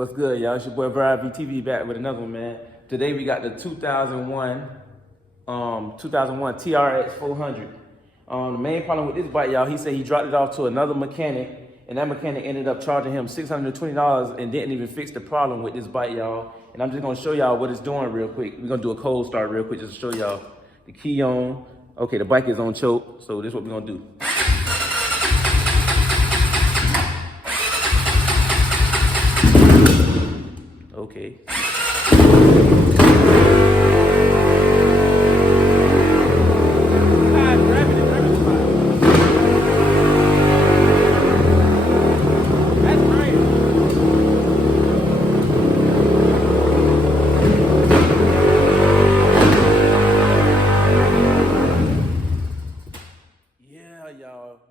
What's good, y'all? It's your boy Variety TV back with another one, man. Today we got the 2001 Trx400. The main problem with this bike, y'all, he said he dropped it off to another mechanic, and that mechanic ended up charging him $620 and didn't even fix the problem with this bike, y'all. And I'm just gonna show y'all what it's doing real quick. We're gonna do a cold start real quick just to show y'all the key on. Okay, the bike is on choke, so this is what we're gonna do. Okay.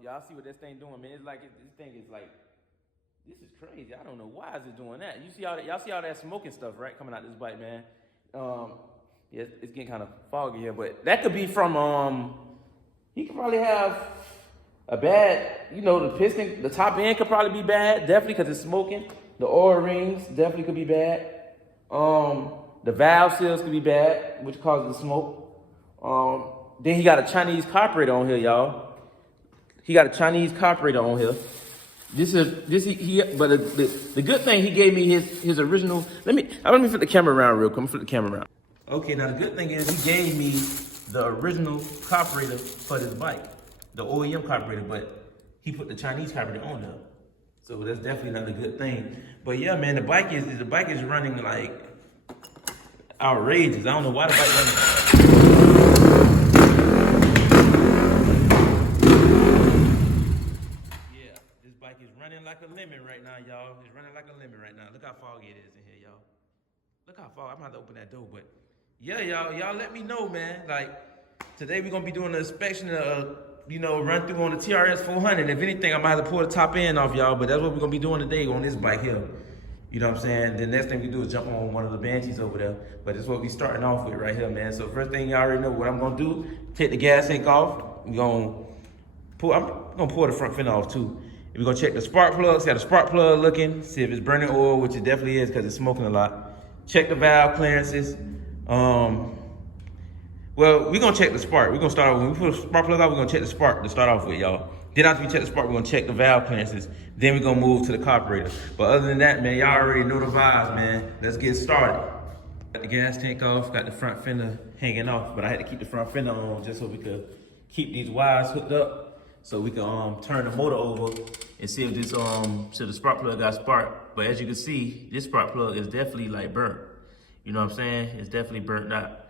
Y'all see what this thing doing, man? It's like this thing is like, this is crazy. I don't know why is it doing that. You see all that? Y'all see all that smoking stuff, right? Coming out this bike, man. Yeah, it's getting kind of foggy here, but that could be from he could probably have a bad, you know, the piston, the top end could probably be bad, definitely because it's smoking. The oil rings definitely could be bad. The valve seals could be bad, which causes the smoke. Then he got a Chinese carburetor on here, y'all. He got a Chinese carburetor on here. But the good thing, he gave me his original. Let me flip the camera around real quick. I'm gonna flip the camera around. Okay, now the good thing is he gave me the original carburetor for this bike, the OEM carburetor, but he put the Chinese carburetor on there. So that's definitely another good thing. But yeah, man, the bike is running like outrageous. I don't know why the bike running. Like a lemon right now, y'all. It's running like a lemon right now. Look how foggy it is in here, y'all. Look how foggy. I'm gonna have to open that door, but yeah, y'all let me know, man. Like today we're gonna be doing an inspection run through on the Trx400. If anything, I might have to pull the top end off, y'all, but that's what we're gonna be doing today on this bike here. You know what I'm saying? The next thing we do is jump on one of the Banshees over there, but it's what we starting off with right here, man. So first thing, y'all already know what I'm gonna do. Take the gas tank off. I'm gonna pull the front fender off too. We're gonna check the spark plug, see how the spark plug looking, see if it's burning oil, which it definitely is because it's smoking a lot. Check the valve clearances. Well, we're gonna check the spark. We're gonna start off, when we put the spark plug out, we're gonna check the spark to start off with, y'all. Then after we check the spark, we're gonna check the valve clearances. Then we're gonna move to the carburetor. But other than that, man, y'all already know the vibes, man. Let's get started. Got the gas tank off, got the front fender hanging off, but I had to keep the front fender on just so we could keep these wires hooked up. So we can turn the motor over and see if this so the spark plug got sparked. But as you can see, this spark plug is definitely like burnt. You know what I'm saying? It's definitely burnt out.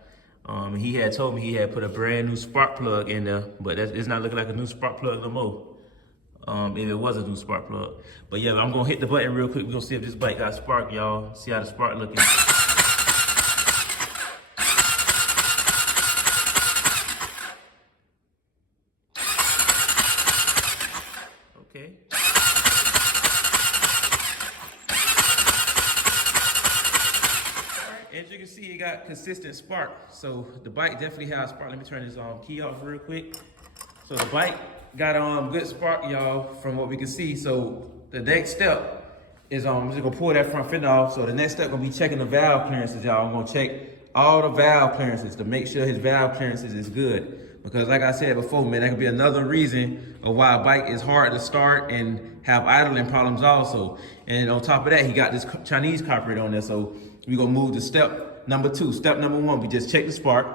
He had told me he had put a brand new spark plug in there, but it's not looking like a new spark plug no more. If it was a new spark plug. But yeah, I'm gonna hit the button real quick. We're gonna see if this bike got spark, y'all. See how the spark looking. Okay. As you can see, it got consistent spark. So the bike definitely has spark. Let me turn this key off real quick. So the bike got good spark, y'all, from what we can see. So the next step is I'm just gonna pull that front fender off. So the next step gonna be checking the valve clearances, y'all. I'm gonna check all the valve clearances to make sure his valve clearances is good. Because like I said before, man, that could be another reason of why a bike is hard to start and have idling problems also. And on top of that, he got this Chinese carburetor on there. So we're gonna move to step number 2. Step number 1, we just check the spark.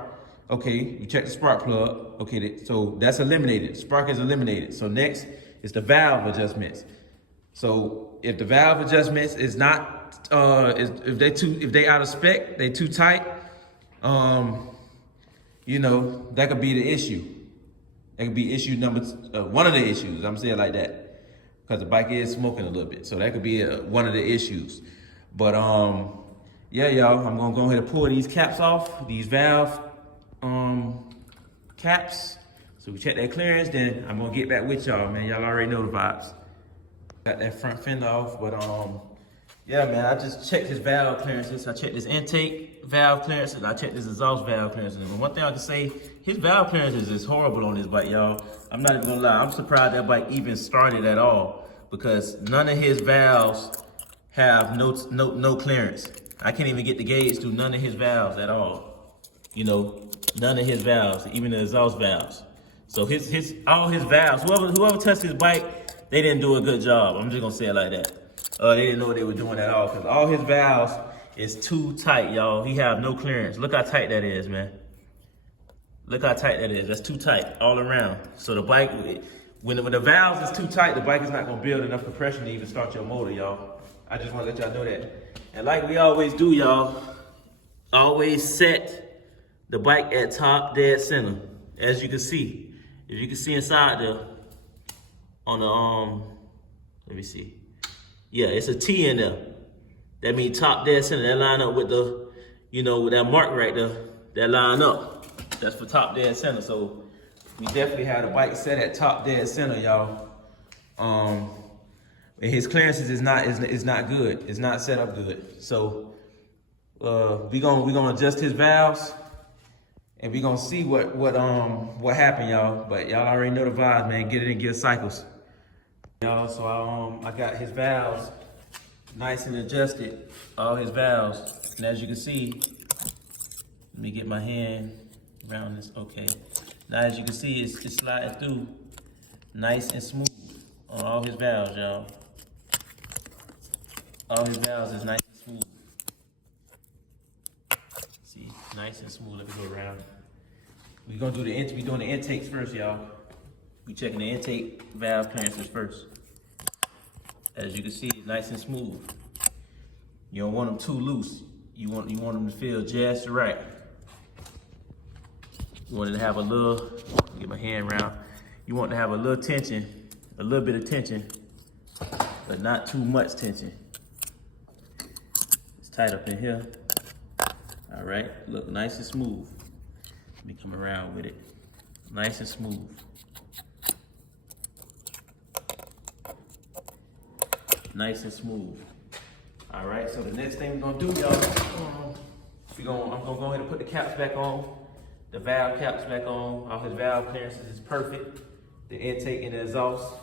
Okay, we check the spark plug. Okay, so that's eliminated. Spark is eliminated. So next is the valve adjustments. So if the valve adjustments is not, if they out of spec, they too tight, you know, that could be the issue. That could be issue number, one of the issues, I'm saying like that. Because the bike is smoking a little bit. So that could be one of the issues. But yeah, y'all, I'm gonna go ahead and pull these caps off, these valve caps. So we check that clearance, then I'm gonna get back with y'all, man. Y'all already know the vibes. Got that front fender off, but yeah, man, I just checked his valve clearances. I checked his intake valve clearances. I checked his exhaust valve clearances. And one thing I can say, his valve clearances is horrible on this bike, y'all. I'm not even gonna lie. I'm surprised that bike even started at all because none of his valves have no clearance. I can't even get the gauge through none of his valves at all. You know, none of his valves, even the exhaust valves. So all his valves, whoever touched his bike, they didn't do a good job. I'm just gonna say it like that. They didn't know what they were doing at all, because all his valves is too tight, y'all. He have no clearance. Look how tight that is, man. Look how tight that is. That's too tight all around. So the bike, when the valves is too tight, the bike is not gonna build enough compression to even start your motor, y'all. I just wanna let y'all know that. And like we always do, y'all, always set the bike at top dead center. As you can see, if you can see inside there, on the, let me see. Yeah, it's a T in there. That means top dead center. That line up with the, you know, with that mark right there, that line up. That's for top dead center. So we definitely have the bike set at top dead center, y'all. And his clearances is not good. It's not set up good. So we gonna adjust his valves, and we gonna see what happened, y'all. But y'all already know the vibes, man. Get it in gear cycles, y'all. So I got his valves nice and adjusted, all his valves. And as you can see, let me get my hand around this. Okay. Now as you can see, it's sliding through nice and smooth on all his valves, y'all. All his valves is nice and smooth. See, nice and smooth. Let me go around. We doing the intakes first, y'all. We checking the intake valve clearances first. As you can see, it's nice and smooth. You don't want them too loose. You want them to feel just right. You want it to have a little, get my hand around. You want to have a little tension, a little bit of tension, but not too much tension. It's tight up in here. All right, look nice and smooth. Let me come around with it. Nice and smooth. Nice and smooth. All right, so the next thing we're gonna do, y'all, I'm gonna go ahead and put the caps back on. The valve caps back on. All his valve clearances is perfect. The intake and the exhaust.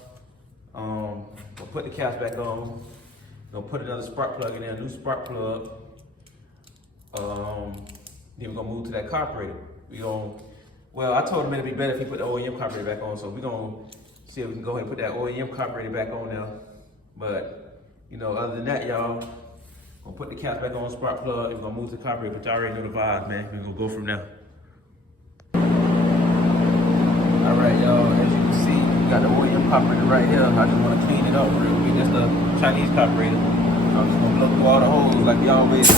Gonna put the caps back on. Gonna put another spark plug in there, a new spark plug. Then we're gonna move to that carburetor. Well, I told him it'd be better if he put the OEM carburetor back on, so we're gonna see if we can go ahead and put that OEM carburetor back on now. But, you know, other than that, y'all, gonna put the caps back on, spark plug, and we're gonna move to the carburetor, but y'all already know the vibes, man. We're gonna go from there. All right, y'all, as you can see, we got the OEM carburetor right here. I just wanna clean it up real quick. That's the Chinese carburetor. I'm just gonna blow through all the holes like we always do.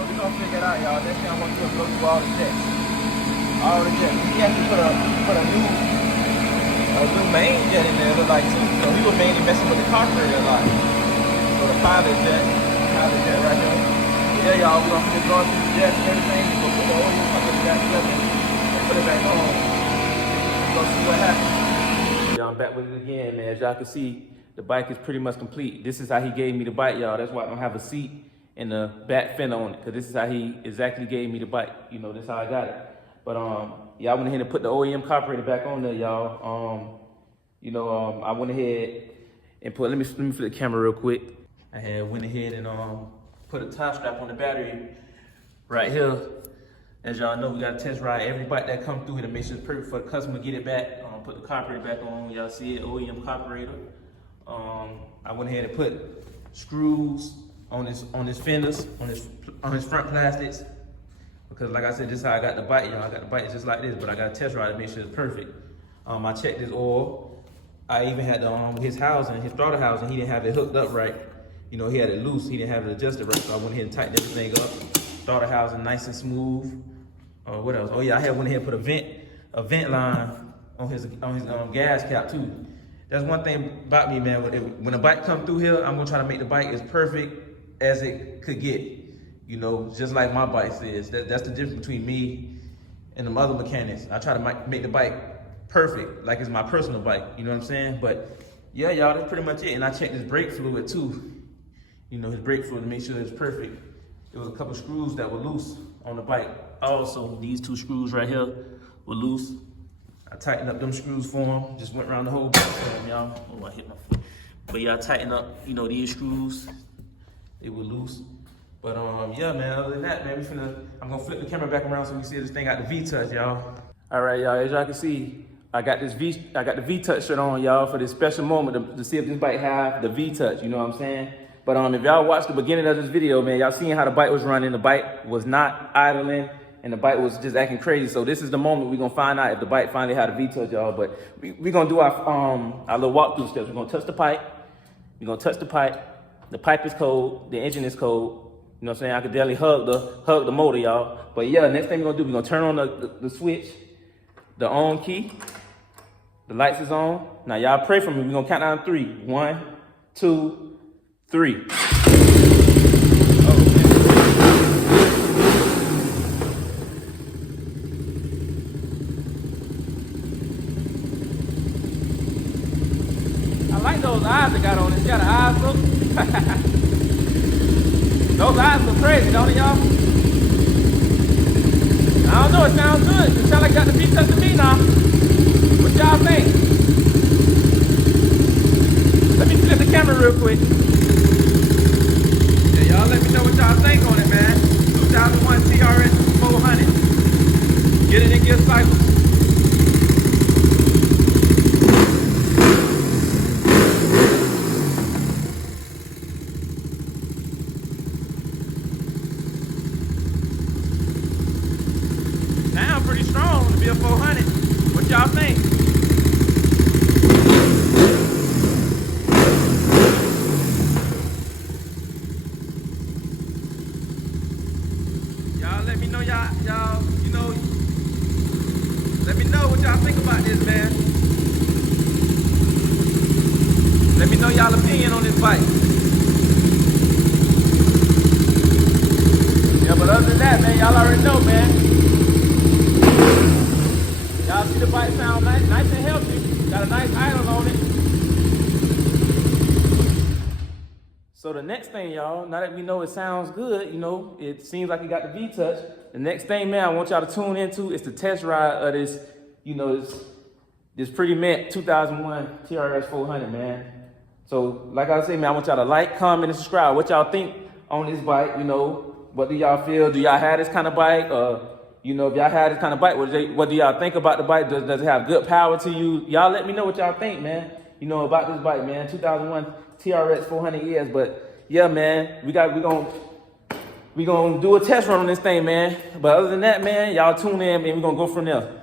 We're gonna figure it out, y'all. Next thing I want to do is go through all the checks. All the checks. He actually put a new main jet in there, look like too. So he was mainly messing with the carburetor a lot. So the pilot jet right here. Yeah, y'all, we're gonna just go through the jets and everything. We're gonna put the oil carburetor back together and put it back on. We're gonna see what happens. Y'all, I'm back with it again, man. As y'all can see, the bike is pretty much complete. This is how he gave me the bike, y'all. That's why I don't have a seat and the back fender on it, because this is how he exactly gave me the bike. You know, this is how I got it. But yeah, I went ahead and put the OEM carburetor back on there, y'all. I went ahead and put, let me flip the camera real quick. I went ahead and put a tie strap on the battery right here. As y'all know, we got to test ride every bike that come through here to make sure it's perfect for the customer to get it back. Put the carburetor back on. Y'all see it, OEM carburetor. I went ahead and put screws on his fenders, on his front plastics, because like I said, this is how I got the bike, y'all. I got the bike just like this, but I got a test ride to make sure it's perfect. I checked his oil. I even had his housing, his throttle housing. He didn't have it hooked up right. You know, he had it loose. He didn't have it adjusted right. So I went ahead and tightened everything up. Throttle housing nice and smooth. What else? Oh yeah, I went ahead and put a vent line on his gas cap too. That's one thing about me, man. When a bike come through here, I'm gonna try to make the bike as perfect as it could get. You know, just like my bike is. That's the difference between me and them other mechanics. I try to make the bike perfect, like it's my personal bike, you know what I'm saying? But yeah, y'all, that's pretty much it. And I checked his brake fluid too. You know, his brake fluid to make sure it's perfect. There was a couple screws that were loose on the bike. Also, these 2 screws right here were loose. I tightened up them screws for him. Just went around the whole bike for him, y'all. Oh, I hit my foot. But yeah, I tightened up, you know, these screws. They were loose. But yeah, man, other than that, man, I'm gonna flip the camera back around so we can see this thing got the V-Touch, y'all. All right, y'all, as y'all can see, I got the V-Touch shirt on, y'all, for this special moment to see if this bike have the V-Touch, you know what I'm saying? But if y'all watched the beginning of this video, man, y'all seen how the bike was running. The bike was not idling, and the bike was just acting crazy. So this is the moment we're gonna find out if the bike finally had a V-Touch, y'all. But we're gonna do our little walkthrough steps. We're gonna touch the pipe. We're gonna touch the pipe. The pipe is cold. The engine is cold. You know what I'm saying? I could definitely hug the motor, y'all. But yeah, next thing we're gonna do, we're gonna turn on the switch, the on key. The lights is on. Now y'all pray for me. We're gonna count down to 3. 1, 2, 3. I like those eyes that got on it. You got the eyes, bro. Those eyes look crazy, don't it, y'all? I don't know, it sounds good. It sounds like it got the V-Touch to me now. What y'all think? Let me flip the camera real quick. Yeah, y'all let me know what y'all think on it, man. 2001 Trx400. Get it in gear cycles. Sound pretty strong to be a 400. What y'all think? Y'all let me know, y'all, you know, let me know what y'all think about this, man. Let me know y'all opinion on this bike. Yeah, but other than that, man, y'all already know, man. Y'all see the bike sound nice and healthy. Got a nice idle on it. So the next thing, y'all, now that we know it sounds good, you know, it seems like it got the V-Touch. The next thing, man, I want y'all to tune into is the test ride of this, you know, this pretty mint 2001 Trx400, man. So, like I say, man, I want y'all to like, comment, and subscribe. What y'all think on this bike, you know? What do y'all feel? Do y'all have this kind of bike? You know, if y'all had this kind of bike, what do y'all think about the bike? Does it have good power to you? Y'all let me know what y'all think, man. You know, about this bike, man. 2001 Trx400 ES. But yeah, man, we gonna do a test run on this thing, man. But other than that, man, y'all tune in and we're gonna go from there.